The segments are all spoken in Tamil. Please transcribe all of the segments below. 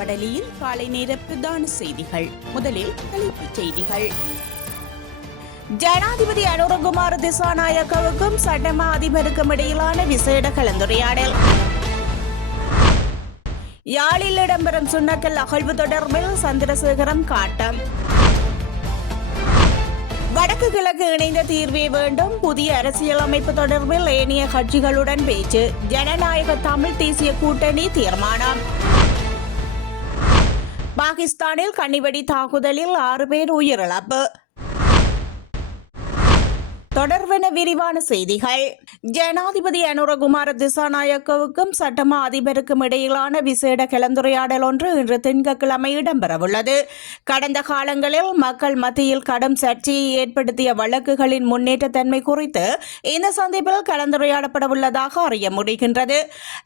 வடலியில் காலை நேர பிரதான செய்திகள். முதலில் தலைப்புச் செய்திகள். ஜனாதிபதி அனுரகுமார திசாநாயக்கவுக்கும் சட்டமா அதிபருக்கும் இடையிலான விசேட கலந்துரையாடல். யாழில் இடம்பெறும் சுண்ணக்கல் அகழ்வு தொடர்பில் சந்திரசேகரம் காட்டம். வடக்கு கிழக்கு இணைந்த தீர்வே வேண்டும், புதிய அரசியலமைப்பு தொடர்பில் ஏனைய கட்சிகளுடன் பேச்சு. ஜனநாயக தமிழ் தேசிய கூட்டணி தீர்மானம். பாகிஸ்தானில் கன்னிவெடி தாக்குதலில் 6 பேர் உயிரிழப்பு. தொடர்வென விரிவான செய்திகள். ஜனாதிபதி அனுரகுமார திசாநாயக்கவுக்கும் சட்டமா அதிபருக்கும் இடையிலான விசேட கலந்துரையாடல் ஒன்று இன்று திங்கட்கிழமை இடம்பெறவுள்ளது. கடந்த காலங்களில் மக்கள் மத்தியில் கடும் சர்ச்சையை ஏற்படுத்திய வழக்குகளின் முன்னேற்றத்தன்மை குறித்து இந்த சந்திப்பில் கலந்துரையாடப்படவுள்ளதாக அறிய முடிகின்றது.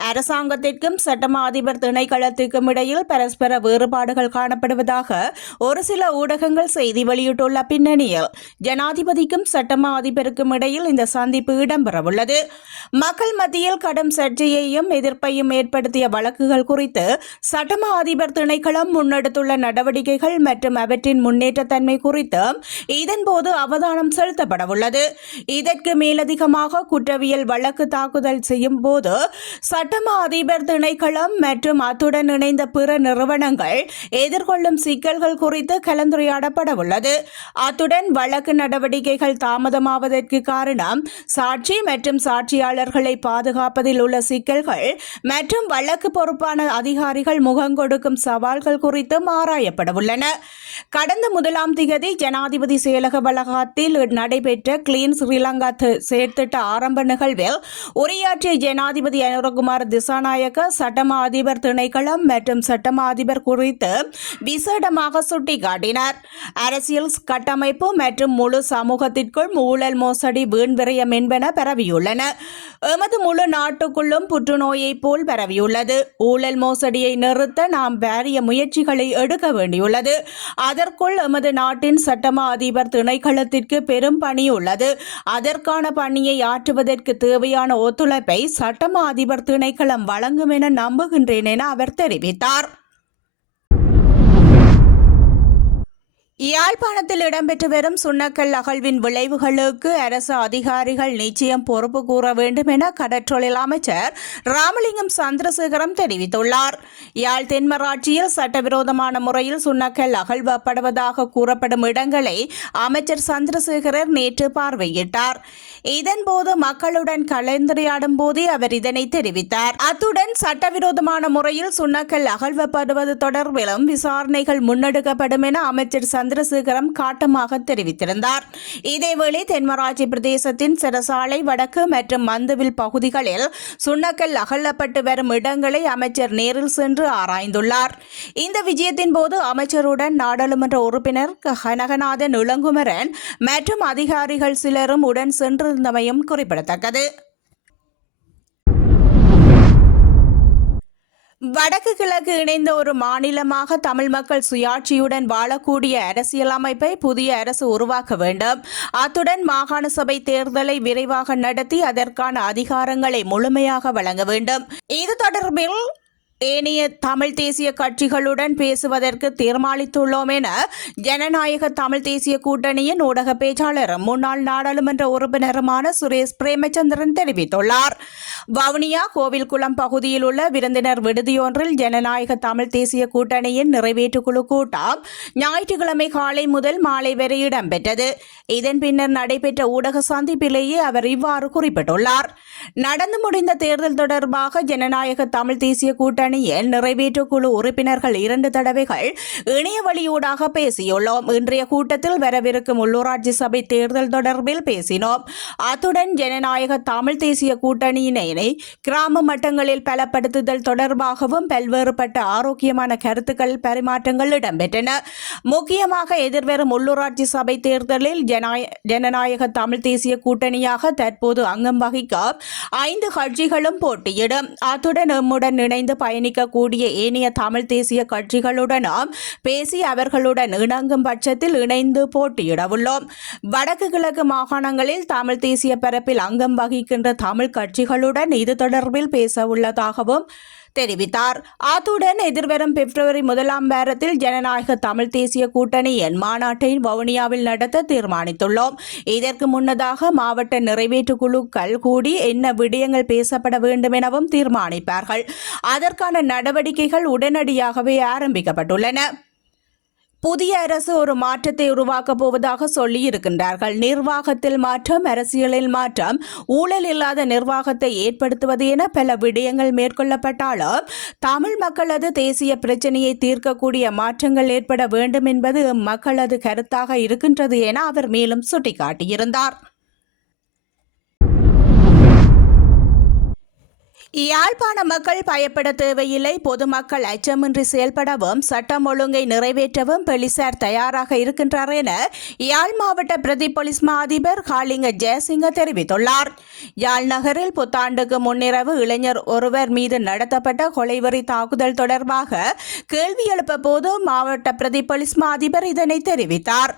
அரசாங்கத்திற்கும் சட்டமா அதிபர் திணைக்களத்திற்கும் இடையில் பரஸ்பர வேறுபாடுகள் காணப்படுவதாக ஒரு சில ஊடகங்கள் செய்தி வெளியிட்டுள்ள பின்னணியில் ஜனாதிபதிக்கும் சட்டமா அதிபருக்கும் இடையில் இந்த சந்திப்பு இடம்பெறவுள்ளது. மக்கள் மத்தியில் கடும் சர்ச்சையையும் எதிர்ப்பையும் ஏற்படுத்திய வழக்குகள் குறித்து சட்டமா அதிபர் திணைக்களம் முன்னெடுத்துள்ள நடவடிக்கைகள் மற்றும் அவற்றின் முன்னேற்றத்தன்மை குறித்து இதன்போது அவதானம் செலுத்தப்படவுள்ளது. இதற்கு மேலதிகமாக குற்றவியல் வழக்கு தாக்குதல் செய்யும் போது சட்டமா அதிபர் திணைக்களம் மற்றும் அத்துடன் இணைந்த பிற நிறுவனங்கள் எதிர்கொள்ளும் சிக்கல்கள் குறித்து கலந்துரையாடப்படவுள்ளது. அத்துடன் வழக்கு நடவடிக்கைகள் தாமதமாவதற்கு காரணம் சாட்சி மற்றும் சாட்சியாளர்களை பாதுகாப்பதில் உள்ள சிக்கல்கள் மற்றும் வழக்கு பொறுப்பான அதிகாரிகள் முகங்கொடுக்கும் சவால்கள் குறித்தும் ஆராயப்படவுள்ளன. கடந்த 1ஆம் திகதி ஜனாதிபதி செயலக வளாகத்தில் நடைபெற்ற கிளீன் ஸ்ரீலங்கா செயற்திட்ட ஆரம்ப நிகழ்வில் உரையாற்றிய ஜனாதிபதி அனுரகுமார திசாநாயக்க சட்டமா அதிபர் திணைக்களம் மற்றும் சட்டமா அதிபர் குறித்து விசேடமாக சுட்டிக்காட்டினார். அரசியல் கட்டமைப்பு மற்றும் முழு சமூகத்திற்குள் ஊழல், மோசடி, வீண் விரயம் என்பன பரவியுள்ளன. எமது முழு நாட்டுக்குள்ளும் புற்றுநோயை போல் பரவியுள்ளது. ஊழல் மோசடியை நிறுத்த நாம் பாரிய முயற்சிகளை எடுக்க வேண்டியுள்ளது. அதற்குள் எமது நாட்டின் சட்டமா அதிபர் திணைக்களத்திற்கு பெரும் பணி உள்ளது. அதற்கான பணியை ஆற்றுவதற்கு தேவையான ஒத்துழைப்பை சட்டமா அதிபர் திணைக்களம் வழங்கும் என நம்புகின்றேன் என அவர் தெரிவித்தார். யாழ்ப்பாணத்தில் இடம்பெற்று வரும் சுண்ணக்கல் அகழ்வின் விளைவுகளுக்கு அரசு அதிகாரிகள் நிச்சயம் பொறுப்பு கூற வேண்டும் என கடற்றொழில் அமைச்சர் ராமலிங்கம் சந்திரசேகரம் தெரிவித்துள்ளார். யாழ் தென்மராட்சியில் சட்டவிரோதமான முறையில் சுண்ணக்கல் அகழ்வப்படுவதாக கூறப்படும் இடங்களை அமைச்சர் சந்திரசேகரர் நேற்று பார்வையிட்டார். இதன்போது மக்களுடன் கலந்துரையாடும் போதே அவர் இதனை தெரிவித்தார். அத்துடன் சட்டவிரோதமான முறையில் சுண்ணக்கல் அகழ்வப்படுவது தொடர்பிலும் விசாரணைகள் முன்னெடுக்கப்படும் என அமைச்சர் சந்திரசேகரம் காட்டமாக தெரிவித்திருந்தார். இதேவேளை தென்மராட்சி பிரதேசத்தின் சிறசாலை, வடக்கு மற்றும் மந்துவில் பகுதிகளில் சுண்ணக்கல் அகழப்பட்டு வரும் இடங்களை அமைச்சர் நேரில் சென்று ஆராய்ந்துள்ளார். இந்த விஜயத்தின் போது அமைச்சருடன் நாடாளுமன்ற உறுப்பினர் கனகநாதன் இளங்குமரன் மற்றும் அதிகாரிகள் சிலரும் உடன் சென்றிருந்தமையும் குறிப்பிடத்தக்கது. வடக்கு கிழக்கு இணைந்த ஒரு மாநிலமாக தமிழ் மக்கள் சுயாட்சியுடன் வாழக்கூடிய அரசியலமைப்பை புதிய அரசு உருவாக்க வேண்டும். அத்துடன் மாகாண சபை தேர்தலை விரைவாக நடத்தி அதற்கான அதிகாரங்களை முழுமையாக வழங்க வேண்டும். இது தொடர்பில் ஏனைய தமிழ் தேசிய கட்சிகளுடன் பேசுவதற்கு தீர்மானித்துள்ளோம் என ஜனநாயக தமிழ் தேசிய கூட்டணியின் ஊடக பேச்சாளரும் முன்னாள் நாடாளுமன்ற உறுப்பினருமான சுரேஷ் பிரேமச்சந்திரன் தெரிவித்துள்ளார். வவுனியா கோவில்குளம் பகுதியில் உள்ள விருந்தினர் விடுதியொன்றில் ஜனநாயக தமிழ் தேசிய கூட்டணியின் நிறைவேற்றுக்குழு கூட்டம் ஞாயிற்றுக்கிழமை காலை முதல் மாலை வரை இடம்பெற்றது. இதன் பின்னர் நடைபெற்ற ஊடக சந்திப்பிலேயே அவர் இவ்வாறு குறிப்பிட்டுள்ளார். நடந்து முடிந்த தேர்தல் தொடர்பாக ஜனநாயக தமிழ் தேசிய கூட்டணியின் நிறைவேற்றுக்குழு உறுப்பினர்கள் 2 தடவைகள் இணைய வழியூடாக பேசியுள்ளோம். இன்றைய கூட்டத்தில் வரவிருக்கும் உள்ளூராட்சி சபை தேர்தல் தொடர்பில் பேசினோம். அத்துடன் ஜனநாயக தமிழ் தேசிய கூட்டணியினை கிராம மட்டங்களில் பலப்படுத்துதல் தொடர்பாகவும் பல்வேறுபட்ட ஆரோக்கியமான கருத்துக்கள் பரிமாற்றங்கள் இடம்பெற்றன. முக்கியமாக எதிர்வரும் உள்ளூராட்சி சபை தேர்தலில் ஜனநாயக தமிழ் தேசிய கூட்டணியாக தற்போது அங்கம் வகிக்க 5 கட்சிகளும் போட்டியிடும். அத்துடன் எம்முடன் இணைந்து பயணிக்கக்கூடிய ஏனைய தமிழ் தேசிய கட்சிகளுடனும் பேசி அவர்களுடன் இணங்கும் பட்சத்தில் இணைந்து போட்டியிடவுள்ளோம். வடக்கு கிழக்கு மாகாணங்களில் தமிழ் தேசிய பரப்பில் அங்கம் வகிக்கின்ற தமிழ் கட்சிகளுடன் இது தொடர்பில் பேச உள்ளதாகவும் தெரிவித்தார். அத்துடன் எதிர்வரும் பிப்ரவரி 1ஆம் வாரத்தில் ஜனநாயக தமிழ் தேசிய கூட்டணியின் மாநாட்டை வவுனியாவில் நடத்த தீர்மானித்துள்ளோம். இதற்கு முன்னதாக மாவட்ட நிறைவேற்று குழுக்கள் கூடி என்ன விடயங்கள் பேசப்பட வேண்டும் எனவும் தீர்மானிப்பார்கள். அதற்கான நடவடிக்கைகள் உடனடியாகவே ஆரம்பிக்கப்பட்டுள்ளன. புதிய அரசு ஒரு மாற்றத்தை உருவாக்கப் போவதாக சொல்லியிருக்கின்றார்கள். நிர்வாகத்தில் மாற்றம், அரசியலில் மாற்றம், ஊழல் இல்லாத நிர்வாகத்தை ஏற்படுத்துவது என பல விடயங்கள் மேற்கொள்ளப்பட்டாலும் தமிழ் மக்களது தேசிய பிரச்சினையை தீர்க்கக்கூடிய மாற்றங்கள் ஏற்பட வேண்டும் என்பது மக்களது கருத்தாக இருக்கின்றது என அவர் மேலும் சுட்டிக்காட்டியிருந்தார். யாழ்ப்பாண மக்கள் பயப்பட தேவையில்லை. பொதுமக்கள் அச்சமின்றி செயல்படவும் சட்டம் ஒழுங்கை நிறைவேற்றவும் போலீசார் தயாராக இருக்கின்றார் என யாழ் மாவட்ட பிரதி போலீஸ் மா அதிபர் காளிங்க ஜெயசிங்க தெரிவித்துள்ளார். யாழ் நகரில் புத்தாண்டுக்கு முன்னிரவு இளைஞர் ஒருவர் மீது நடத்தப்பட்ட கொலைவெறி தாக்குதல் தொடர்பாக கேள்வி எழுப்ப போது மாவட்ட பிரதி போலீஸ் மா அதிபர் இதனை தெரிவித்தார்.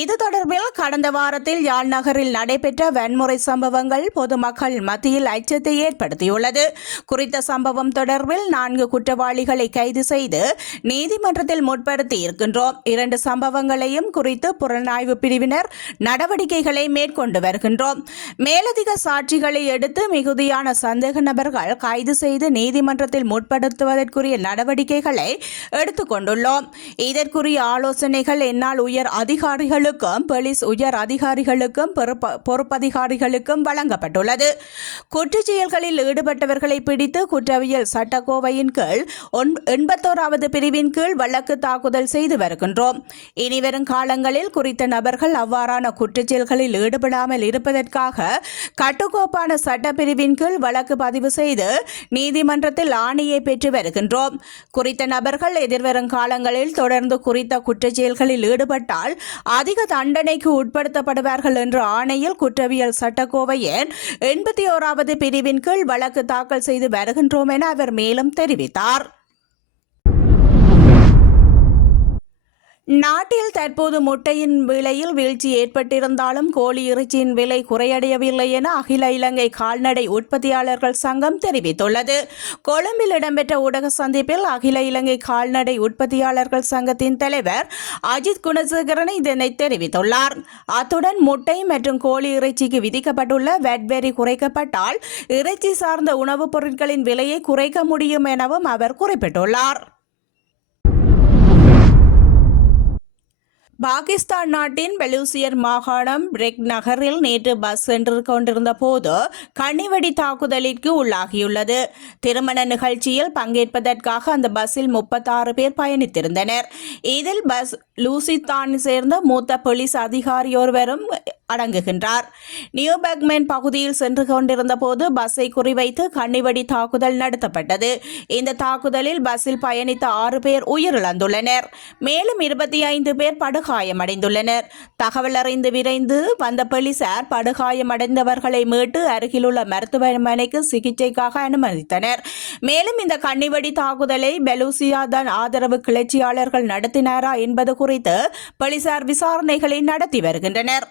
இது தொடர்பில் கடந்த வாரத்தில் யாழ் நகரில் நடைபெற்ற வன்முறை சம்பவங்கள் பொதுமக்கள் மத்தியில் அச்சத்தை ஏற்படுத்தியுள்ளது. குறித்த சம்பவம் தொடர்பில் 4 குற்றவாளிகளை கைது செய்து நீதிமன்றத்தில் முற்படுத்தி இருக்கின்றோம். 2 சம்பவங்களையும் குறித்து புலனாய்வு பிரிவினர் நடவடிக்கைகளை மேற்கொண்டு வருகின்றோம். மேலதிக சாட்சிகளை எடுத்து மிகுதியான சந்தேக நபர்கள் கைது செய்து நீதிமன்றத்தில் முற்படுத்துவதற்குரிய நடவடிக்கைகளை எடுத்துக்கொண்டுள்ளோம். இதற்குரிய ஆலோசனைகள் என்னால் உயர் அதிகாரிகளுக்கும் போலீஸ் உயர் அதிகாரிகளுக்கும் பொறுப்பதிகாரிகளுக்கும் வழங்கப்பட்டுள்ளது. குற்றச்செயல்களில் ஈடுபட்டவர்களை பிடித்து குற்றவியல் சட்டக்கோவையின் கீழ் 81வது பிரிவின் கீழ் வழக்கு தாக்குதல் செய்து வருகின்றோம். இனிவரும் காலங்களில் குறித்த நபர்கள் அவ்வாறான குற்றச்செயல்களில் ஈடுபடாமல் இருப்பதற்காக கட்டுக்கோப்பான சட்டப்பிரிவின் கீழ் வழக்கு பதிவு செய்து நீதிமன்றத்தில் ஆணையை பெற்று வருகின்றோம். குறித்த நபர்கள் எதிர்வரும் காலங்களில் தொடர்ந்து குறித்த குற்றச்செயல்களில் ஈடுபட்டால் அதிக தண்டனைக்கு உட்படுத்தப்படுவார்கள் என்ற ஆணையில் குற்றவியல் சட்டக்கோவையின் 81வது பிரிவின் கீழ் வழக்கு தாக்கல் செய்து வருகின்றோம் என அவர் மேலும் தெரிவித்தார். நாட்டில் தற்போது முட்டையின் விலையில் வீழ்ச்சி ஏற்பட்டிருந்தாலும் கோழி இறைச்சியின் விலை குறையடையவில்லை என அகில இலங்கை கால்நடை உற்பத்தியாளர்கள் சங்கம் தெரிவித்துள்ளது. கொழும்பில் இடம்பெற்ற ஊடக சந்திப்பில் அகில இலங்கை கால்நடை உற்பத்தியாளர்கள் சங்கத்தின் தலைவர் அஜித் குணசேகரன் இதனை தெரிவித்துள்ளார். அத்துடன் முட்டை மற்றும் கோழி இறைச்சிக்கு விதிக்கப்பட்டுள்ள வட் வரி குறைக்கப்பட்டால் இறைச்சி சார்ந்த உணவுப் பொருட்களின் விலையை குறைக்க முடியும் எனவும் அவர் குறிப்பிட்டுள்ளார். பாகிஸ்தான் நாட்டின் பெலூசியர் மாகாணம் பிரெக் நகரில் நேற்று பஸ் சென்று கொண்டிருந்த போது கண்ணிவெடி தாக்குதலிற்கு உள்ளாகியுள்ளது. திருமண நிகழ்ச்சியில் பங்கேற்பதற்காக அந்த பஸ்ஸில் 36 பேர் பயணித்திருந்தனர். இதில் பஸ் லூசித்தான் சேர்ந்த மூத்த போலீஸ் அதிகாரியொருவரும் அடங்குகின்றார். நியூ பக்மேன் பகுதியில் சென்று கொண்டிருந்த போது பஸ்ஸை குறிவைத்து கண்ணிவெடி தாக்குதல் நடத்தப்பட்டது. இந்த தாக்குதலில் பஸ்ஸில் பயணித்த 6 பேர் உயிரிழந்துள்ளனர். மேலும் 25 பேர் படுகாயமடைந்துள்ளனர். தகவல் அறிந்து விரைந்து வந்த போலீசார் படுகாயமடைந்தவர்களை மீட்டு அருகிலுள்ள மருத்துவமனைக்கு சிகிச்சைக்காக அனுமதித்தனர். மேலும் இந்த கண்ணிவெடி தாக்குதலை பெலூசியாதான் ஆதரவு கிளர்ச்சியாளர்கள் நடத்தினாரா என்பது குறித்து போலீசார் விசாரணைகளை நடத்தி வருகின்றனர்.